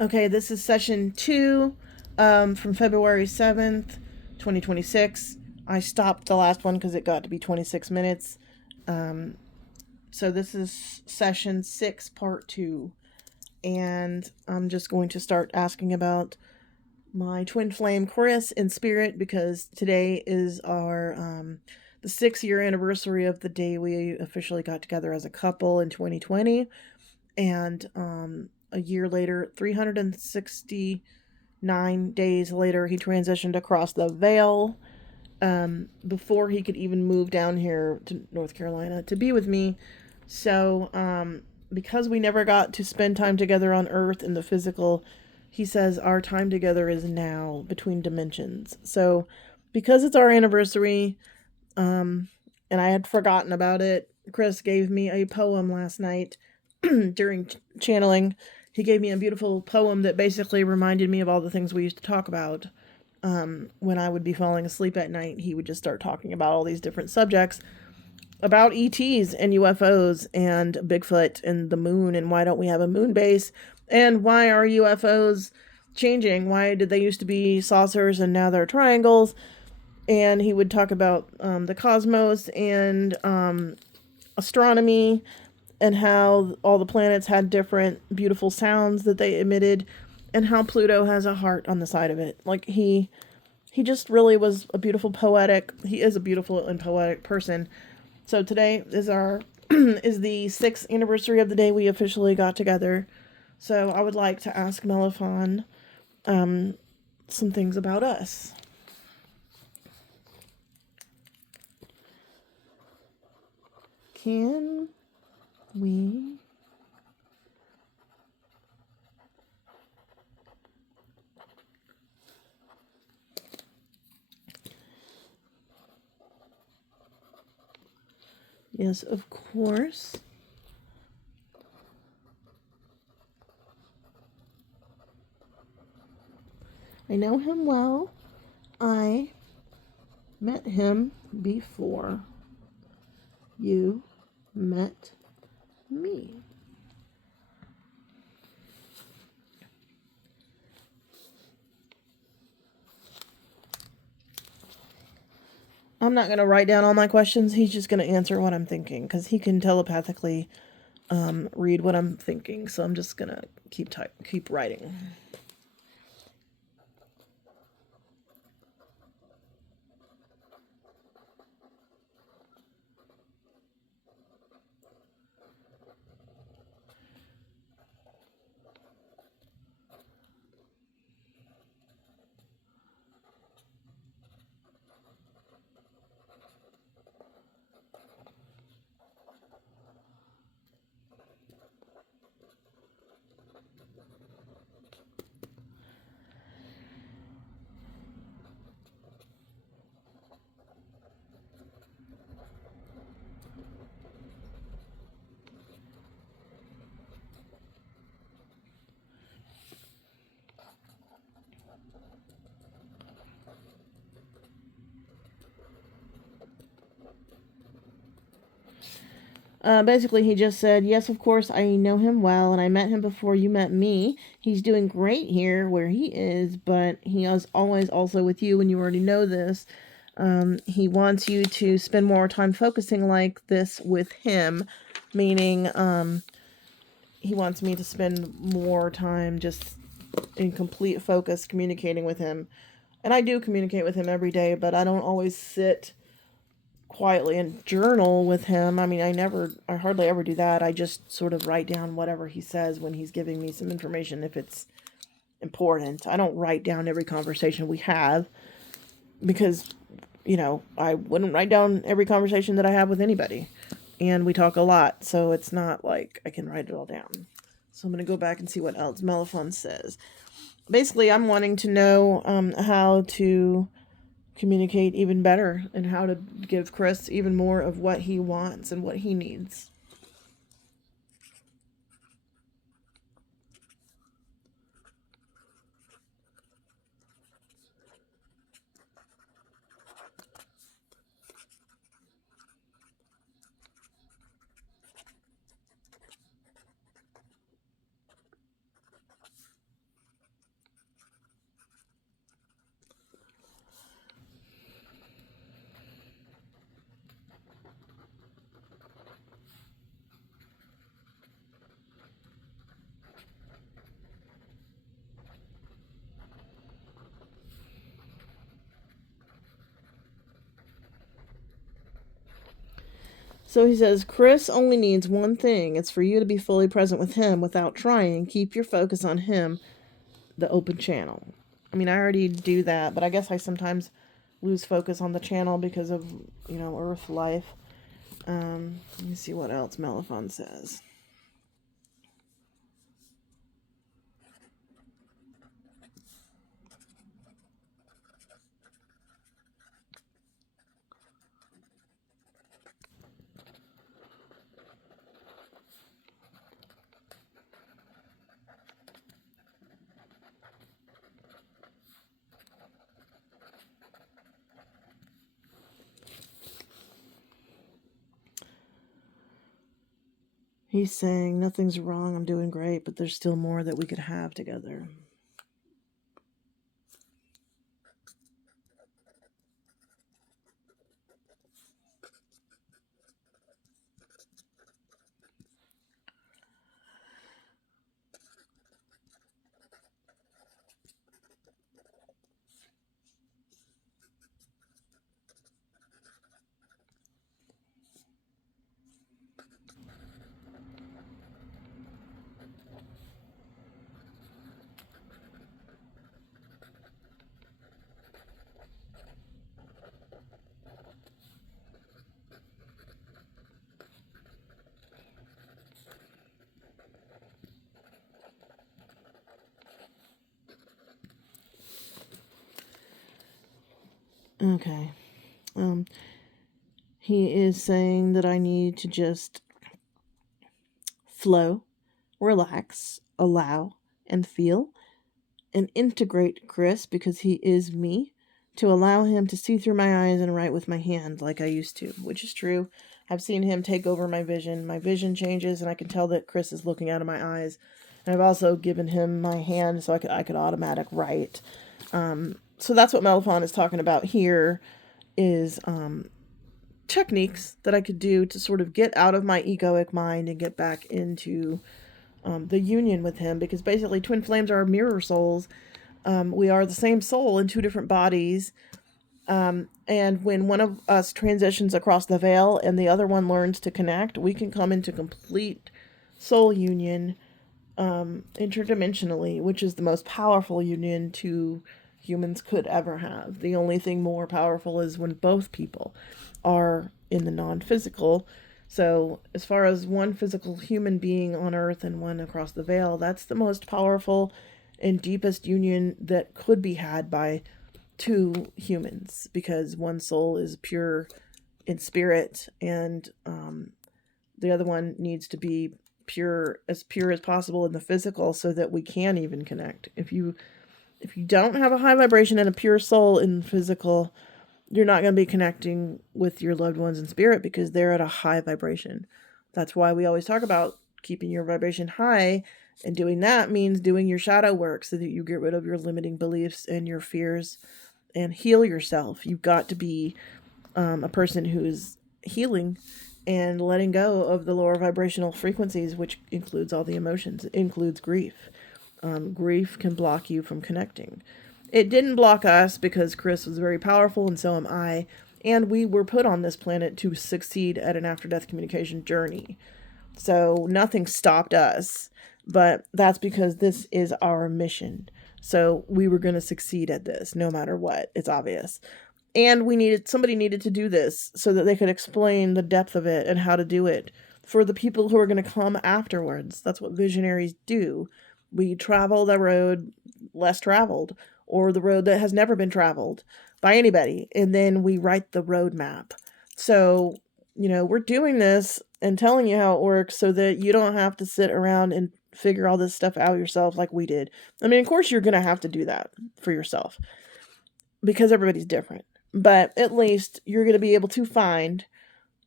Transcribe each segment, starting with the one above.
Okay, this is session 2 from February 7th, 2026. I stopped the last one because it got to be 26 minutes. So this is session 6, part 2. And I'm just going to start asking about my twin flame Chris in spirit because today is our the 6-year anniversary of the day we officially got together as a couple in 2020. And a year later, 369 days later, he transitioned across the veil before he could even move down here to North Carolina to be with me. So, because we never got to spend time together on Earth in the physical, he says our time together is now between dimensions. So, because it's our anniversary, and I had forgotten about it, Chris gave me a poem last night during channeling. He gave me a beautiful poem that basically reminded me of all the things we used to talk about. When I would be falling asleep at night, he would just start talking about all these different subjects about ETs and UFOs and Bigfoot and the moon and why don't we have a moon base and why are UFOs changing? Why did they used to be saucers and now they're triangles? And he would talk about the cosmos and astronomy and how all the planets had different beautiful sounds that they emitted and how Pluto has a heart on the side of it. Like he just really was a beautiful poetic. He is a beautiful and poetic person. So today is our is the 6th anniversary of the day we officially got together. So I would like to ask MELAFON some things about us. Can we Yes, of course. I know him well. I met him before you met me. I'm not going to write down all my questions. He's just going to answer what I'm thinking because he can telepathically read what I'm thinking. So I'm just going to keep writing. Basically, he just said, yes, of course, I know him well, and I met him before you met me. He's doing great here where he is, but he is always also with you, and you already know this. He wants you to spend more time focusing like this with him, meaning he wants me to spend more time just in complete focus communicating with him. And I do communicate with him every day, but I don't always sit quietly and journal with him. I mean, I hardly ever do that. I just sort of write down whatever he says when he's giving me some information if it's important. I don't write down every conversation we have because, I wouldn't write down every conversation that I have with anybody. And we talk a lot, so it's not like I can write it all down. So I'm going to go back and see what else MELAFON says. Basically, I'm wanting to know how to communicate even better and how to give Chris even more of what he wants and what he needs. So he says, Chris only needs one thing. It's for you to be fully present with him without trying. Keep your focus on him, the open channel. I mean, I already do that, but I guess I sometimes lose focus on the channel because of, Earth life. Let me see what else MELAFON says. He's saying, nothing's wrong, I'm doing great, but there's still more that we could have together. Okay. He is saying that I need to just flow, relax, allow, and feel, and integrate Chris because he is me, to allow him to see through my eyes and write with my hand like I used to, which is true. I've seen him take over my vision. My vision changes, and I can tell that Chris is looking out of my eyes. And I've also given him my hand so I could automatic write. So that's what MELAFON is talking about here, is techniques that I could do to sort of get out of my egoic mind and get back into the union with him, because basically twin flames are mirror souls. We are the same soul in two different bodies. And when one of us transitions across the veil and the other one learns to connect, we can come into complete soul union interdimensionally, which is the most powerful union two humans could ever have. The only thing more powerful is when both people are in the non-physical. So as far as one physical human being on Earth and one across the veil, that's the most powerful and deepest union that could be had by two humans, because one soul is pure in spirit, and the other one needs to be pure as possible in the physical, so that we can even connect. If you don't have a high vibration and a pure soul in physical, you're not going to be connecting with your loved ones in spirit, because they're at a high vibration. That's why we always talk about keeping your vibration high, and doing that means doing your shadow work so that you get rid of your limiting beliefs and your fears and heal yourself. You've got to be a person who's healing and letting go of the lower vibrational frequencies, which includes all the emotions. It includes grief. Grief can block you from connecting. It didn't block us because Chris was very powerful, and so am I. And we were put on this planet to succeed at an after-death communication journey. So nothing stopped us, but that's because this is our mission. So we were going to succeed at this no matter what. It's obvious. And somebody needed to do this so that they could explain the depth of it and how to do it for the people who are going to come afterwards. That's what visionaries do. We travel the road less traveled, or the road that has never been traveled by anybody, and then we write the roadmap. So, we're doing this and telling you how it works so that you don't have to sit around and figure all this stuff out yourself like we did. I mean, of course you're going to have to do that for yourself because everybody's different. But at least you're going to be able to find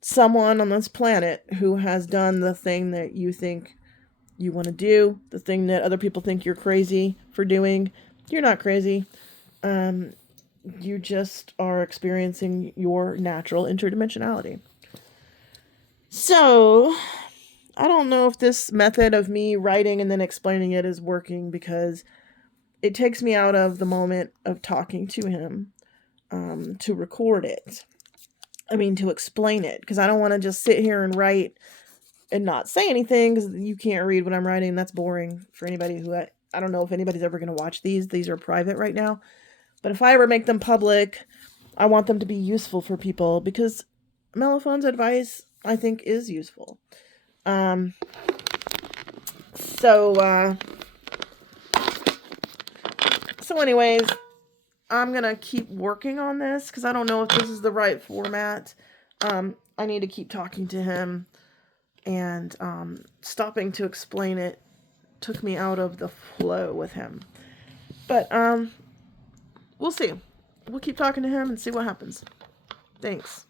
someone on this planet who has done the thing that you think you want to do, the thing that other people think you're crazy for doing. You're not crazy. You just are experiencing your natural interdimensionality. So, I don't know if this method of me writing and then explaining it is working, because it takes me out of the moment of talking to him to record it. to explain it, because I don't want to just sit here and write and not say anything, because you can't read what I'm writing. That's boring for anybody who, I don't know if anybody's ever going to watch these. These are private right now. But if I ever make them public, I want them to be useful for people, because MELAFON's advice, I think, is useful. So anyways, I'm going to keep working on this, because I don't know if this is the right format. I need to keep talking to him, and stopping to explain it took me out of the flow with him. But we'll see. We'll keep talking to him and see what happens. Thanks.